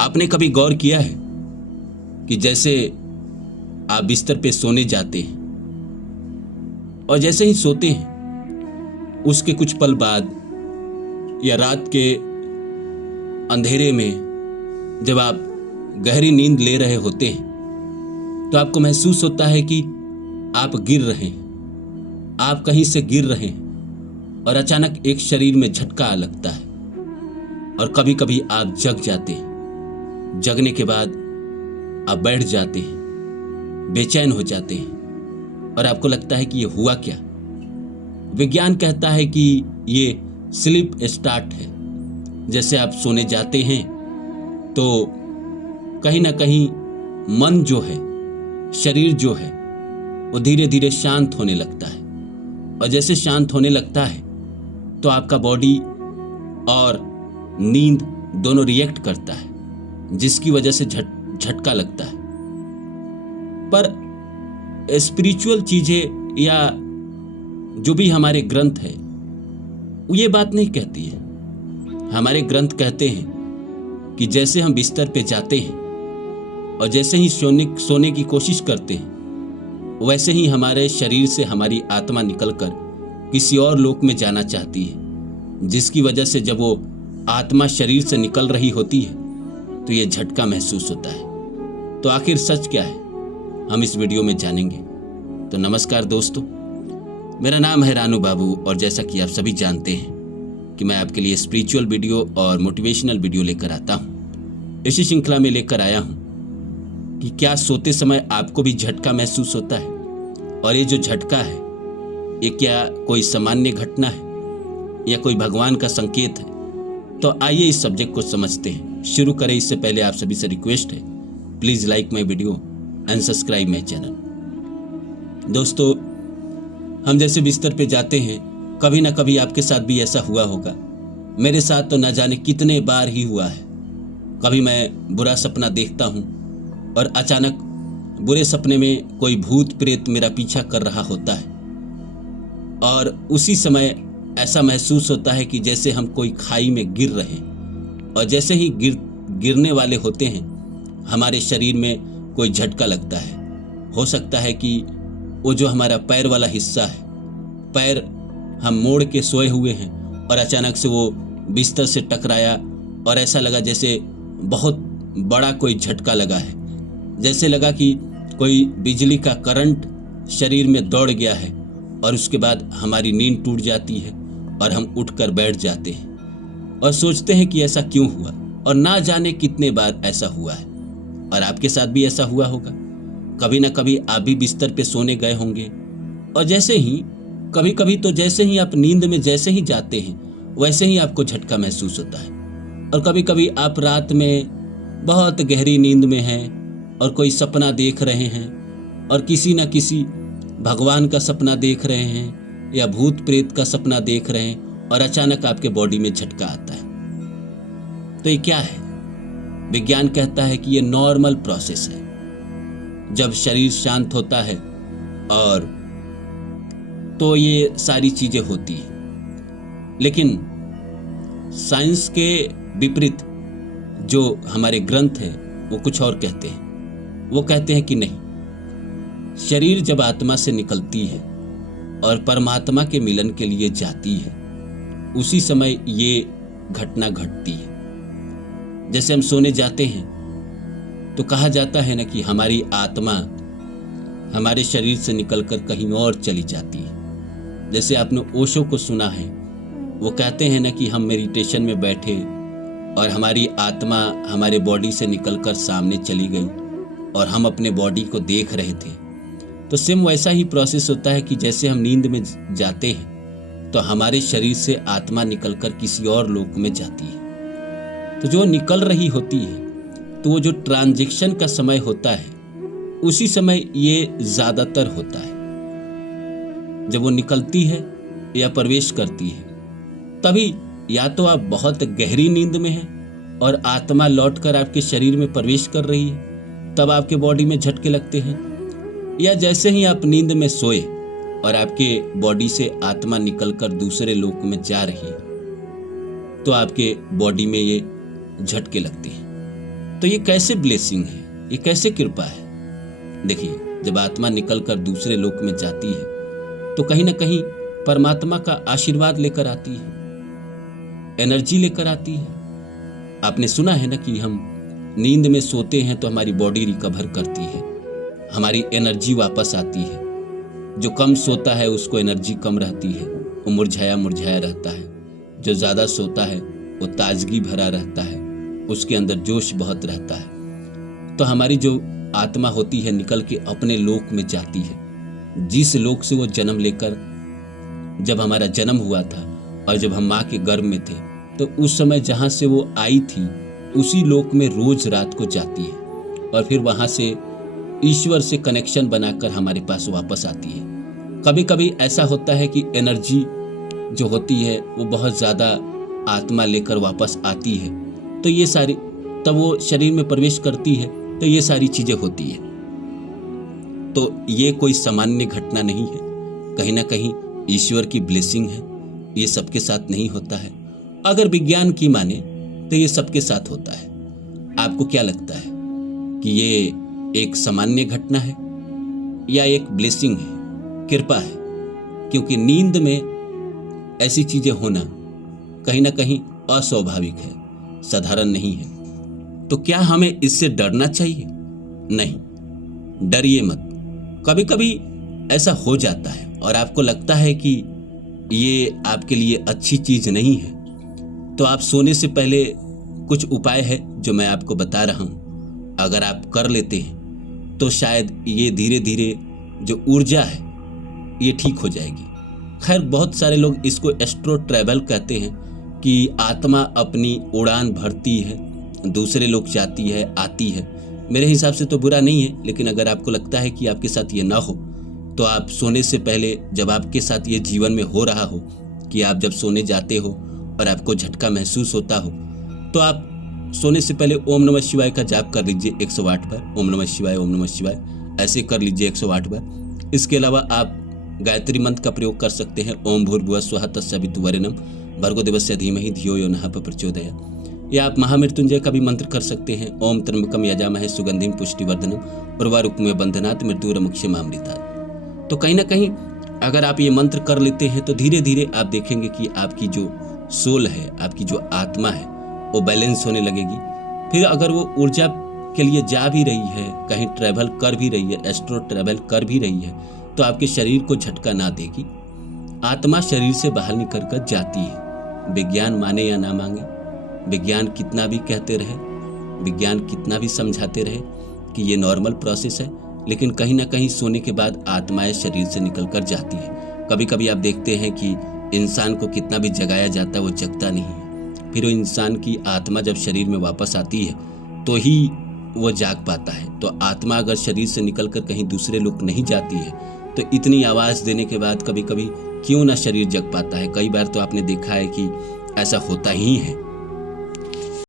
आपने कभी गौर किया है कि जैसे आप बिस्तर पे सोने जाते हैं और जैसे ही सोते हैं उसके कुछ पल बाद या रात के अंधेरे में जब आप गहरी नींद ले रहे होते हैं तो आपको महसूस होता है कि आप गिर रहे हैं, आप कहीं से गिर रहे हैं और अचानक एक शरीर में झटका लगता है और कभी कभी आप जग जाते हैं। जगने के बाद आप बैठ जाते हैं, बेचैन हो जाते हैं और आपको लगता है कि ये हुआ क्या। विज्ञान कहता है कि ये स्लीप स्टार्ट है। जैसे आप सोने जाते हैं तो कहीं ना कहीं मन जो है, शरीर जो है, वो धीरे धीरे शांत होने लगता है और जैसे शांत होने लगता है तो आपका बॉडी और नींद दोनों रिएक्ट करता है, जिसकी वजह से झटका लगता है। पर स्पिरिचुअल चीजें या जो भी हमारे ग्रंथ है वो ये बात नहीं कहती है। हमारे ग्रंथ कहते हैं कि जैसे हम बिस्तर पे जाते हैं और जैसे ही सोने की कोशिश करते हैं वैसे ही हमारे शरीर से हमारी आत्मा निकलकर किसी और लोक में जाना चाहती है, जिसकी वजह से जब वो आत्मा शरीर से निकल रही होती है तो ये झटका महसूस होता है। तो आखिर सच क्या है, हम इस वीडियो में जानेंगे। तो नमस्कार दोस्तों, मेरा नाम है रानू बाबू और जैसा कि आप सभी जानते हैं कि मैं आपके लिए स्पिरिचुअल वीडियो और मोटिवेशनल वीडियो लेकर आता हूँ। इसी श्रृंखला में लेकर आया हूँ कि क्या सोते समय आपको भी झटका महसूस होता है, और ये जो झटका है ये क्या कोई सामान्य घटना है या कोई भगवान का संकेत है। तो आइए इस सब्जेक्ट को समझते हैं। शुरू करें इससे पहले आप सभी से रिक्वेस्ट है, please like my video and subscribe my channel. दोस्तों, हम जैसे बिस्तर पे जाते हैं, कभी ना कभी आपके साथ भी ऐसा हुआ होगा। मेरे साथ तो न जाने कितने बार ही हुआ है। कभी मैं बुरा सपना देखता हूँ और अचानक बुरे सपने में कोई भूत प्रेत मेरा पीछा कर रहा होता है और उसी समय ऐसा महसूस होता है कि जैसे हम कोई खाई में गिर रहे हैं और जैसे ही गिरने वाले होते हैं हमारे शरीर में कोई झटका लगता है। हो सकता है कि वो जो हमारा पैर वाला हिस्सा है, पैर हम मोड़ के सोए हुए हैं और अचानक से वो बिस्तर से टकराया और ऐसा लगा जैसे बहुत बड़ा कोई झटका लगा है। जैसे लगा कि कोई बिजली का करंट शरीर में दौड़ गया है और उसके बाद हमारी नींद टूट जाती है और हम उठकर बैठ जाते हैं और सोचते हैं कि ऐसा क्यों हुआ, और ना जाने कितने बार ऐसा हुआ है। और आपके साथ भी ऐसा हुआ होगा। कभी ना कभी आप भी बिस्तर पे सोने गए होंगे और जैसे ही कभी कभी तो जैसे ही आप नींद में जैसे ही जाते हैं वैसे ही आपको झटका महसूस होता है। और कभी कभी आप रात में बहुत गहरी नींद में हैं और कोई सपना देख रहे हैं और किसी न किसी भगवान का सपना देख रहे हैं या भूत प्रेत का सपना देख रहे हैं और अचानक आपके बॉडी में झटका आता है। तो ये क्या है? विज्ञान कहता है कि ये नॉर्मल प्रोसेस है। जब शरीर शांत होता है और तो ये सारी चीजें होती हैं। लेकिन साइंस के विपरीत जो हमारे ग्रंथ है वो कुछ और कहते हैं। वो कहते हैं कि नहीं, शरीर जब आत्मा से निकलती है और परमात्मा के मिलन के लिए जाती है उसी समय ये घटना घटती है। जैसे हम सोने जाते हैं तो कहा जाता है ना कि हमारी आत्मा हमारे शरीर से निकलकर कहीं और चली जाती है। जैसे आपने ओशो को सुना है, वो कहते हैं ना कि हम मेडिटेशन में बैठे और हमारी आत्मा हमारे बॉडी से निकलकर सामने चली गई और हम अपने बॉडी को देख रहे थे। तो सेम वैसा ही प्रोसेस होता है कि जैसे हम नींद में जाते हैं तो हमारे शरीर से आत्मा निकलकर किसी और लोक में जाती है। तो जो निकल रही होती है तो वो जो ट्रांजिशन का समय होता है उसी समय ये ज्यादातर होता है। जब वो निकलती है या प्रवेश करती है तभी या तो आप बहुत गहरी नींद में हैं और आत्मा लौटकर आपके शरीर में प्रवेश कर रही है, तब आपके बॉडी में झटके लगते हैं, या जैसे ही आप नींद में सोए और आपके बॉडी से आत्मा निकलकर दूसरे लोक में जा रही है तो आपके बॉडी में ये झटके लगते हैं। तो ये कैसे ब्लेसिंग है, ये कैसे कृपा है? देखिए, जब आत्मा निकलकर दूसरे लोक में जाती है तो कहीं ना कहीं परमात्मा का आशीर्वाद लेकर आती है, एनर्जी लेकर आती है। आपने सुना है ना कि हम नींद में सोते हैं तो हमारी बॉडी रिकवर करती है, हमारी एनर्जी वापस आती है। जो कम सोता है उसको एनर्जी कम रहती है, वो मुरझाया मुरझाया रहता है। जो ज़्यादा सोता है वो ताजगी भरा रहता है, उसके अंदर जोश बहुत रहता है। तो हमारी जो आत्मा होती है निकल के अपने लोक में जाती है, जिस लोक से वो जन्म लेकर, जब हमारा जन्म हुआ था और जब हम माँ के गर्भ में थे तो उस समय जहाँ से वो आई थी उसी लोक में रोज रात को जाती है और फिर वहाँ से ईश्वर से कनेक्शन बनाकर हमारे पास वापस आती है। कभी कभी ऐसा होता है कि एनर्जी जो होती है वो बहुत ज़्यादा आत्मा लेकर वापस आती है, तो ये सारी, तब वो शरीर में प्रवेश करती है तो ये सारी चीज़ें होती है। तो ये कोई सामान्य घटना नहीं है, कहीं ना कहीं ईश्वर की ब्लेसिंग है। ये सबके साथ नहीं होता है। अगर विज्ञान की माने तो ये सबके साथ होता है। आपको क्या लगता है कि ये एक सामान्य घटना है या एक ब्लेसिंग है, कृपा है? क्योंकि नींद में ऐसी चीजें होना कहीं ना कहीं अस्वाभाविक है, साधारण नहीं है। तो क्या हमें इससे डरना चाहिए? नहीं, डरिए मत। कभी कभी ऐसा हो जाता है और आपको लगता है कि ये आपके लिए अच्छी चीज नहीं है, तो आप सोने से पहले कुछ उपाय है जो मैं आपको बता रहा हूं। अगर आप कर लेते हैं तो शायद ये धीरे धीरे जो ऊर्जा है ये ठीक हो जाएगी। खैर, बहुत सारे लोग इसको एस्ट्रो ट्रैवल कहते हैं कि आत्मा अपनी उड़ान भरती है, दूसरे लोग जाती है, आती है। मेरे हिसाब से तो बुरा नहीं है, लेकिन अगर आपको लगता है कि आपके साथ ये ना हो तो आप सोने से पहले, जब आपके साथ ये जीवन में हो रहा हो कि आप जब सोने जाते हो और आपको झटका महसूस होता हो, तो आप सोने से पहले ओम नमः शिवाय का जाप कर लीजिए 108 बार। ओम नमः शिवाय, ओम नमः शिवाय ऐसे कर लीजिए 108 बार। इसके अलावा आप गायत्री मंत्र का प्रयोग कर सकते हैं, ओम भूर्भुवः स्वः तत्सवितुर्वरेण्यं भर्गो देवस्य धीमहि धियो यो नः प्रचोदयात्। या आप महामृत्युंजय का भी मंत्र कर सकते हैं, ओम त्र्यंबकम यजामहे सुगंधिम पुष्टिवर्धनम उर्वारुकमिव बंधनात् मृत्युर्मुक्षयमामृतात्। तो कहीं ना कहीं अगर आप ये मंत्र कर लेते हैं तो धीरे धीरे आप देखेंगे कि आपकी जो सोल है, आपकी जो आत्मा है, वो बैलेंस होने लगेगी। फिर अगर वो ऊर्जा के लिए जा भी रही है, कहीं ट्रैवल कर भी रही है, एस्ट्रो ट्रैवल कर भी रही है, तो आपके शरीर को झटका ना देगी। आत्मा शरीर से बाहर निकल कर जाती है। विज्ञान माने या ना मांगे, विज्ञान कितना भी कहते रहे, विज्ञान कितना भी समझाते रहे कि ये नॉर्मल प्रोसेस है, लेकिन कहीं ना कहीं सोने के बाद आत्माएं शरीर से निकल कर जाती है। कभी कभी आप देखते हैं कि इंसान को कितना भी जगाया जाता है वो जगता नहीं है। फिर वो इंसान की आत्मा जब शरीर में वापस आती है तो ही वो जाग पाता है। तो आत्मा अगर शरीर से निकलकर कहीं दूसरे लोग नहीं जाती है तो इतनी आवाज़ देने के बाद कभी कभी क्यों ना शरीर जग पाता है। कई बार तो आपने देखा है कि ऐसा होता ही है।